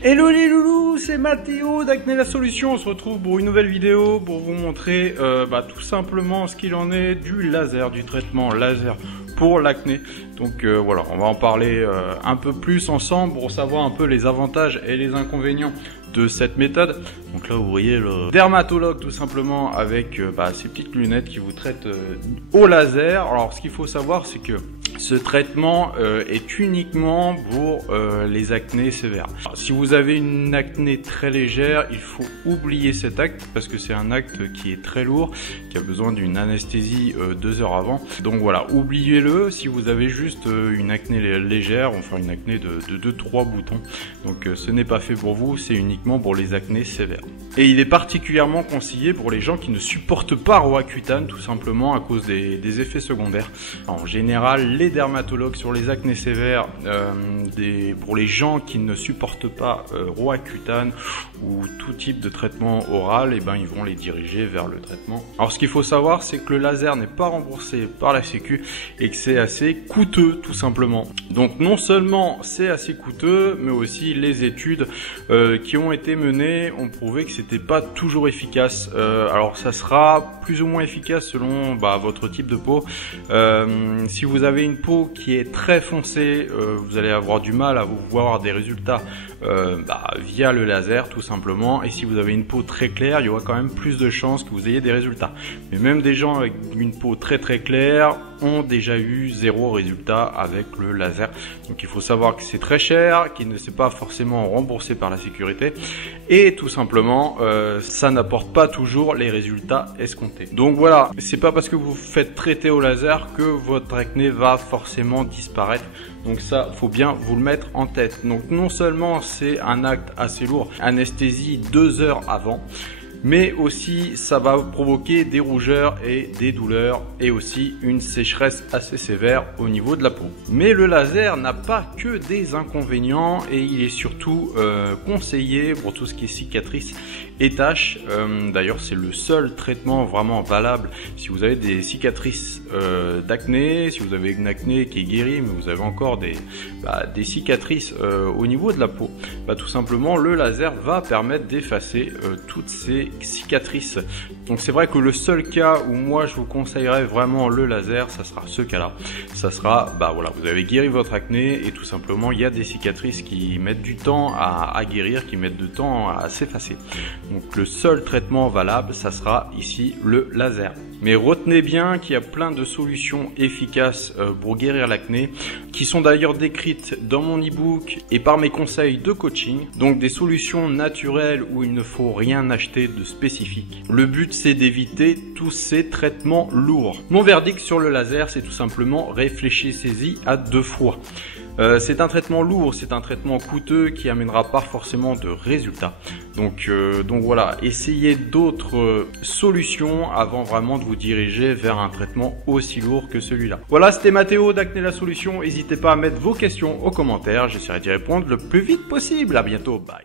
Hello les loulous, c'est Mathéo d'Acné la Solution. On se retrouve pour une nouvelle vidéo pour vous montrer tout simplement ce qu'il en est du laser, du traitement laser pour l'acné. Donc voilà, on va en parler un peu plus ensemble pour savoir un peu les avantages et les inconvénients de cette méthode. Donc là vous voyez le dermatologue tout simplement avec ces petites lunettes qui vous traitent au laser. Alors ce qu'il faut savoir, c'est que ce traitement est uniquement pour les acnés sévères. Alors, si vous avez une acné très légère, il faut oublier cet acte parce que c'est un acte qui est très lourd, qui a besoin d'une anesthésie 2 heures avant. Donc voilà, oubliez-le si vous avez juste une acné légère, enfin une acné de 2-3 boutons. Donc ce n'est pas fait pour vous, c'est uniquement pour les acnés sévères. Et il est particulièrement conseillé pour les gens qui ne supportent pas Roaccutane, tout simplement à cause des effets secondaires. En général, les dermatologues sur les acnés sévères, pour les gens qui ne supportent pas Roaccutane ou tout type de traitement oral, ils vont les diriger vers le traitement. Alors ce qu'il faut savoir, c'est que le laser n'est pas remboursé par la Sécu et que c'est assez coûteux tout simplement. Donc non seulement c'est assez coûteux, mais aussi les études qui ont été menées ont prouvé que c'était pas toujours efficace. Alors ça sera plus ou moins efficace selon votre type de peau. Si vous avez une peau qui est très foncée, vous allez avoir du mal à voir des résultats via le laser tout simplement. Et si vous avez une peau très claire, il y aura quand même plus de chances que vous ayez des résultats. Mais même des gens avec une peau très claire ont déjà eu 0 résultat avec le laser. Donc il faut savoir que c'est très cher, qu'il ne s'est pas forcément remboursé par la sécurité et tout simplement ça n'apporte pas toujours les résultats escomptés. Donc voilà, c'est pas parce que vous faites traiter au laser que votre acné va forcément disparaître. Donc ça, faut bien vous le mettre en tête. Donc non seulement c'est un acte assez lourd, anesthésie 2 heures avant, mais aussi ça va provoquer des rougeurs et des douleurs et aussi une sécheresse assez sévère au niveau de la peau. Mais le laser n'a pas que des inconvénients et il est surtout conseillé pour tout ce qui est cicatrices et taches. D'ailleurs c'est le seul traitement vraiment valable si vous avez des cicatrices d'acné, si vous avez une acné qui est guérie mais vous avez encore des cicatrices au niveau de la peau. Tout simplement le laser va permettre d'effacer toutes ces cicatrices. Donc c'est vrai que le seul cas où moi je vous conseillerais vraiment le laser, ça sera ce cas là, ça sera vous avez guéri votre acné et tout simplement il y a des cicatrices qui mettent du temps à guérir, qui mettent du temps à s'effacer. Donc le seul traitement valable, ça sera ici le laser. Mais retenez bien qu'il y a plein de solutions efficaces pour guérir l'acné, qui sont d'ailleurs décrites dans mon e-book et par mes conseils de coaching. Donc des solutions naturelles où il ne faut rien acheter de spécifique. Le but c'est d'éviter tous ces traitements lourds. Mon verdict sur le laser, c'est tout simplement réfléchissez-y à 2 fois. C'est un traitement lourd, c'est un traitement coûteux qui amènera pas forcément de résultats. Donc voilà, essayez d'autres solutions avant vraiment de vous diriger vers un traitement aussi lourd que celui-là. Voilà, c'était Mathéo d'Acné la Solution. N'hésitez pas à mettre vos questions aux commentaires, j'essaierai d'y répondre le plus vite possible. À bientôt, bye.